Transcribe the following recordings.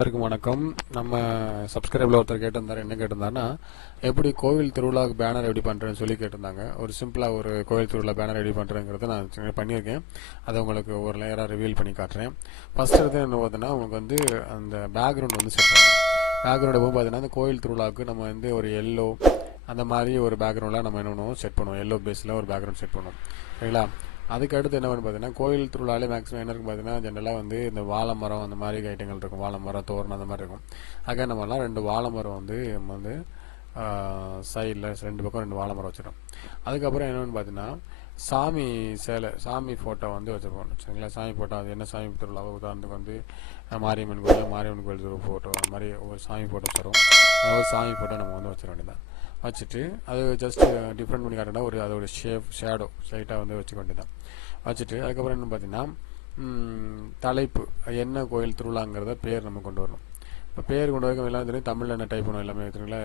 எல்லாருக்கும் வணக்கம். நம்ம சப்ஸ்கிரைபில் ஒருத்தர் கேட்டிருந்தார். என்ன கேட்டிருந்தாருன்னா, எப்படி கோவில் திருவிழாவுக்கு பேனர் ரெடி பண்ணுறேன்னு சொல்லி கேட்டிருந்தாங்க. ஒரு சிம்பிளாக ஒரு கோவில் திருவிழா பேனர் ரெடி பண்ணுறேங்கிறத நான் பண்ணியிருக்கேன். அதை உங்களுக்கு ஒரு லேயராக ரிவீல் பண்ணி காட்டுறேன். ஃபர்ஸ்ட் எடுத்து என்ன பார்த்தீங்கன்னா, உங்களுக்கு வந்து அந்த பேக்ரவுண்ட் வந்து செட் பண்ணணும். பேக்ரவுண்ட் போது பார்த்தீங்கன்னா, அந்த கோவில் திருவிழாவுக்கு நம்ம வந்து ஒரு எல்லோ அந்த மாதிரி ஒரு பேக்ரவுண்டில் நம்ம என்ன பண்ணுவோம், செட் பண்ணுவோம். எல்லோ பேஸில் ஒரு பேக்ரவுண்ட் செட் பண்ணுவோம். சரிங்களா? அதுக்கு அடுத்து என்ன பண்ணு பார்த்தீங்கன்னா, கோயில் திருவிழாலே மேக்ஸிமம் என்ன இருக்கும் பார்த்தீங்கன்னா, ஜென்ரலாக வந்து இந்த வாழை மரம் அந்த மாதிரி ஐட்டங்கள் இருக்கும். வாழை மரம், தோரணம் அந்த மாதிரி இருக்கும். அதுக்காக நம்ம எல்லாம் 2 வாழை மரம் வந்து நம்ம வந்து சைடில் 2 பக்கம் 2 வாழை மரம் வச்சிடும். அதுக்கப்புறம் என்னென்னு பார்த்தீங்கன்னா, சாமி சாமி ஃபோட்டோ வந்து வச்சுருப்போம். சரிங்களா? சாமி ஃபோட்டோ அது என்ன சாமி திருவிழாவோ, உதாரணத்துக்கு வந்து மாரியம்மன் கோயில் ஃபோட்டோ அந்த மாதிரி ஒரு சாமி ஃபோட்டோஸ் வரும். அதாவது சாமி ஃபோட்டோ நம்ம வந்து வச்சிட வேண்டியதான். வச்சுட்டு அது ஜஸ்ட் டிஃப்ரெண்ட் பண்ணி காட்டினா அதோட ஷேடோ ஸ்லைட்டாக வந்து வச்சுக்க வேண்டியதான். வச்சுட்டு அதுக்கப்புறம் என்ன பார்த்தீங்கன்னா, தலைப்பு என்ன கோயில் திருவிழாங்கிறத பேர் நம்ம கொண்டு வரணும். இப்போ பேர் கொண்டு வரக்கும் எல்லாம் தெரியும். தமிழில் என்ன டைப் பண்ணணும்,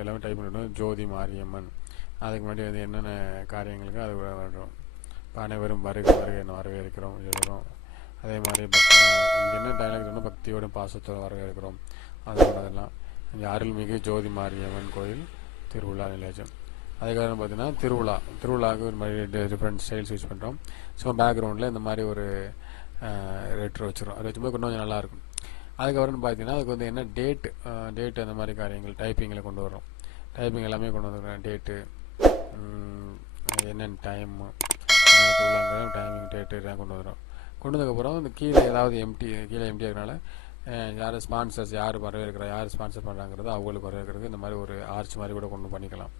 எல்லாமே டைப் பண்ணணும். ஜோதி மாரியம்மன். அதுக்கு முன்னாடி வந்து என்னென்ன காரியங்களுக்கு அது வரும். இப்போ அனைவரும் வருக என்ன வரவேற்கிறோம் எழுதுகிறோம். அதே மாதிரி என்ன டைலாக் சொன்னால் பக்தியோட பாசத்தோடு வரவேற்கிறோம். அதெல்லாம் இங்கே அருள்மிகு ஜோதி மாரியம்மன் கோயில் திருவிழா நிலையம். அதுக்காக பார்த்தீங்கன்னா திருவிழாவுக்கு ஒரு மாதிரி டிஃப்ரெண்ட் ஸ்டைல்ஸ் யூஸ் பண்ணுறோம். ஸோ பேக்ரவுண்டில் இந்த மாதிரி ஒரு லெட்டர் வச்சுருவோம். அது வச்சும்போது கொஞ்சம் நல்லாயிருக்கும். அதுக்கப்புறம் பார்த்தீங்கன்னா, அதுக்கு வந்து என்ன டேட்டு அந்த மாதிரி காரியங்கள் டைப்பிங்கில் கொண்டு வரோம். டைப்பிங் எல்லாமே கொண்டு வந்துருக்கோம். டேட்டு என்னென்ன டைமு திருவிழாங்கிற டைமிங் டேட்டு எல்லாம் கொண்டு வந்துடும். கொண்டு வந்ததுக்கப்புறம் இந்த கீழே ஏதாவது கீழே எம்டி இருக்கிறனால யார் ஸ்பான்சர்ஸ் யார் வரவேற்கிறா, யார் ஸ்பான்சர் பண்ணுறாங்கிறது அவங்களுக்கு வரவேற்கிறது இந்த மாதிரி ஒரு ஆர்ச் மாதிரி கூட கொண்டு பண்ணிக்கலாம்.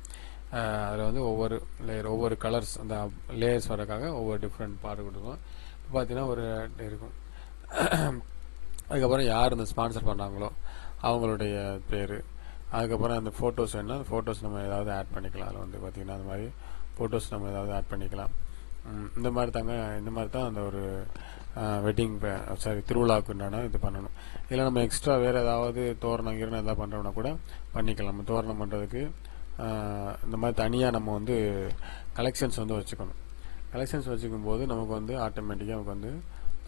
அதில் வந்து ஒவ்வொரு கலர்ஸ் அந்த லேயர்ஸ் வரக்காக ஒவ்வொரு டிஃப்ரெண்ட் பார்ட் கொடுக்கும். இப்போ பார்த்தீங்கன்னா ஒரு இருக்கும். அதுக்கப்புறம் யார் இந்த ஸ்பான்சர் பண்ணுறாங்களோ அவங்களுடைய பேர். அதுக்கப்புறம் அந்த ஃபோட்டோஸ் வேணுன்னா அந்த ஃபோட்டோஸ் நம்ம ஏதாவது ஆட் பண்ணிக்கலாம். அதில் வந்து பார்த்திங்கன்னா அந்த மாதிரி ஃபோட்டோஸ் நம்ம ஏதாவது ஆட் பண்ணிக்கலாம். இந்த மாதிரி தான் அந்த ஒரு வெட்டிங் திருவிழாவுக்கு என்னன்னா இது பண்ணணும். இல்லை நம்ம எக்ஸ்ட்ரா வேறு ஏதாவது தோரணம் எதாவது பண்ணுறோம்னா கூட பண்ணிக்கலாம். நம்ம தோரணம் பண்ணுறதுக்கு இந்த மாதிரி தனியாக நம்ம வந்து கலெக்ஷன்ஸ் வந்து வச்சுக்கணும். கலெக்ஷன்ஸ் வச்சுக்கும் போது நமக்கு வந்து ஆட்டோமேட்டிக்காக நமக்கு வந்து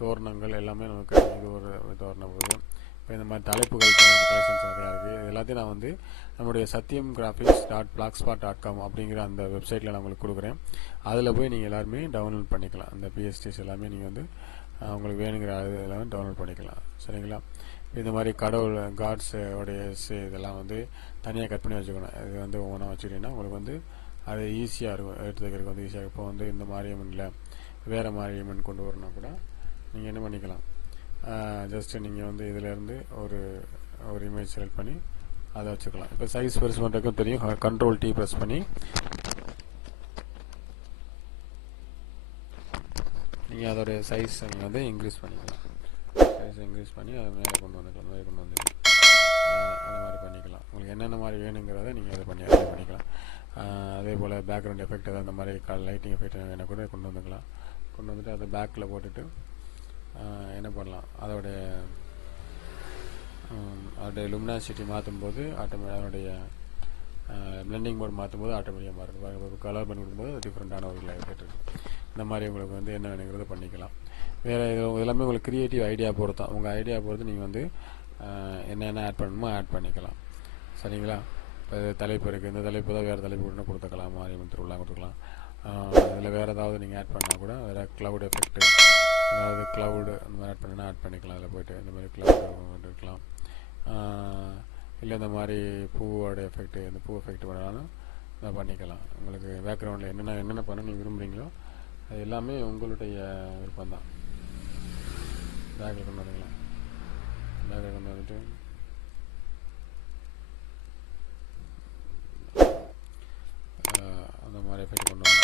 தோரணங்கள் எல்லாமே நமக்கு இது ஒரு தோரணம் போகுது. இப்போ இந்த மாதிரி தலைப்புகள் கலெக்ஷன்ஸ் நிறையா இருக்குது. இது எல்லாத்தையும் நான் வந்து நம்முடைய satyamgraphics.blogspot.com அப்படிங்கிற அந்த வெப்சைட்டில் நான் உங்களுக்கு கொடுக்குறேன். அதில் போய் நீங்கள் எல்லாருமே டவுன்லோட் பண்ணிக்கலாம். அந்த பிஎஸ்டிஸ் எல்லாமே நீங்கள் வந்து உங்களுக்கு வேணுங்கிற அது எல்லாமே டவுன்லோட் பண்ணிக்கலாம். சரிங்களா? இந்த மாதிரி காட்ஸ் உடைய இதெல்லாம் வந்து தனியாக கட் பண்ணி வச்சுக்கணும். இது வந்து ஒவ்வொன்றா வச்சுக்கிட்டிங்கன்னா உங்களுக்கு வந்து அது ஈஸியாக இருக்கும். எடுத்து வைக்கிறதுக்கு வந்து ஈஸியாக. இப்போ வந்து இந்த மாரியம்மனில் வேறு மாரியம்மன் கொண்டு வரணும் கூட நீங்கள் என்ன பண்ணிக்கலாம், ஜஸ்ட்டு நீங்கள் வந்து இதிலேருந்து ஒரு இமேஜ் செலக்ட் பண்ணி அதை வச்சுக்கலாம். இப்போ சைஸ் பெருசு பண்ணுறதுக்கும் தெரியும். Ctrl T ப்ரெஸ் பண்ணி நீங்கள் அதோடைய சைஸ் நீங்கள் வந்து இன்க்ரீஸ் பண்ணிக்கலாம். சைஸ் இன்க்ரீஸ் பண்ணி அதை மேலே கொண்டு வந்துக்கலாம். அந்த மாதிரி பண்ணிக்கலாம். உங்களுக்கு என்னென்ன மாதிரி வேணுங்கிறத நீங்கள் அதை பண்ணிக்கலாம். அதே போல் பேக்ரவுண்ட் எஃபெக்ட் ஏதாவது அந்த மாதிரி லைட்டிங் எஃபெக்ட் வேணால் கூட கொண்டு வந்துக்கலாம். கொண்டு வந்துட்டு அதை பேக்கில் போட்டுட்டு என்ன பண்ணலாம், அதோடைய லுமினாசிட்டி மாற்றும் போது அதோடைய பிளெண்டிங் மோட் மாற்றும் போது ஆட்டோமேட்டிக்காக மாறும். கலர் பண்ணி கொடுக்கும்போது டிஃப்ரெண்ட்டான ஒரு எஃபெக்ட் இருக்கும். இந்த மாதிரி உங்களுக்கு வந்து என்ன வேணுங்கிறத பண்ணிக்கலாம். வேறு எல்லாமே உங்களுக்கு க்ரியேட்டிவ் ஐடியா பொறுத்து தான். உங்கள் ஐடியா பொறுத்து நீங்கள் வந்து என்னென்ன ஆட் பண்ணணுமோ ஆட் பண்ணிக்கலாம். சரிங்களா? இப்போ தலைப்பு இருக்குது. இந்த தலைப்பு தான் வேறு தலைப்பு கூட கொடுத்துக்கலாம். மாரியம்மன் திருவிழா கொடுத்துக்கலாம். அதில் வேறு ஏதாவது நீங்கள் ஆட் பண்ணால் கூட வேறு க்ளவுட் எஃபெக்ட்டு அதாவது க்ளவுடு அந்த மாதிரி ஆட் பண்ணால் ஆட் பண்ணிக்கலாம். அதில் போய்ட்டு இந்த மாதிரி க்ளவுட் இருக்கலாம். இல்லை இந்த மாதிரி பூவோட எஃபெக்ட்டு, இந்த பூ எஃபெக்ட் பண்ணாலும் அதை பண்ணிக்கலாம். உங்களுக்கு பேக்ரவுண்டில் என்னென்ன பண்ண நீங்கள் விரும்புகிறீங்களோ அது எல்லாமே உங்களுடைய விருப்பம் தான். பேக்கில் கொண்டு வந்துக்கலாம். பேக்கில் கொண்டு வந்துட்டு அந்த மாதிரி எஃபெக்ட் கொண்டு வந்து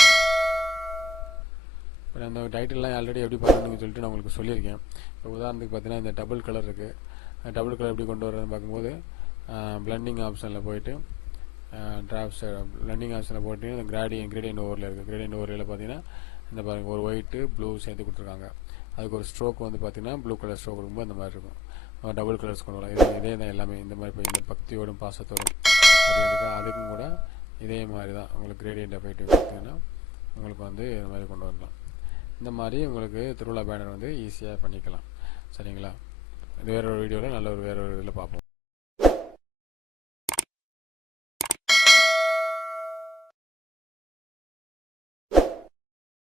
இப்போ அந்த டைட்டில்லாம் ஆல்ரெடி எப்படி பண்ணணும்னு சொல்லிட்டு நான் உங்களுக்கு சொல்லியிருக்கேன். இப்போ உதாரணத்துக்கு பார்த்தீங்கன்னா இந்த டபுள் கலர் இருக்குது. டபுள் கலர் எப்படி கொண்டு வரதுன்னு பார்க்கும்போது பிளெண்டிங் ஆப்ஷனில் போய்ட்டு பிளெண்டிங் ஆப்ஷனில் போய்ட்டு இந்த கிரேடியன்ட் ஓவரில் இருக்குது. கிரேடியன்ட் ஓவரில் பார்த்தீங்கன்னா இந்த பாருங்கள் ஒரு ஒயிட்டு ப்ளூ சேர்த்து கொடுத்துருக்காங்க. அதுக்கு ஒரு ஸ்ட்ரோக் வந்து பார்த்தீங்கன்னா ப்ளூ கலர் ஸ்ட்ரோக் கொடுக்கும்போது இந்த மாதிரி இருக்கும். டபுள் கலர்ஸ் கொண்டு வரலாம். இதே தான் எல்லாமே இந்த மாதிரி. இப்போ இந்த பக்தியோடும் பாசத்தோடும் அப்படின்றதுக்கு அதுக்கும் கூட இதே மாதிரி தான் உங்களுக்கு கிரேடியன்ட் எஃபெக்ட் பார்த்தீங்கன்னா உங்களுக்கு வந்து இது மாதிரி கொண்டு வரலாம். இந்த மாதிரி உங்களுக்கு திருவிழா பேனர் வந்து ஈஸியாக பண்ணிக்கலாம். சரிங்களா? இது வேற ஒரு வீடியோவில் வேற ஒரு இதில் பார்ப்போம்.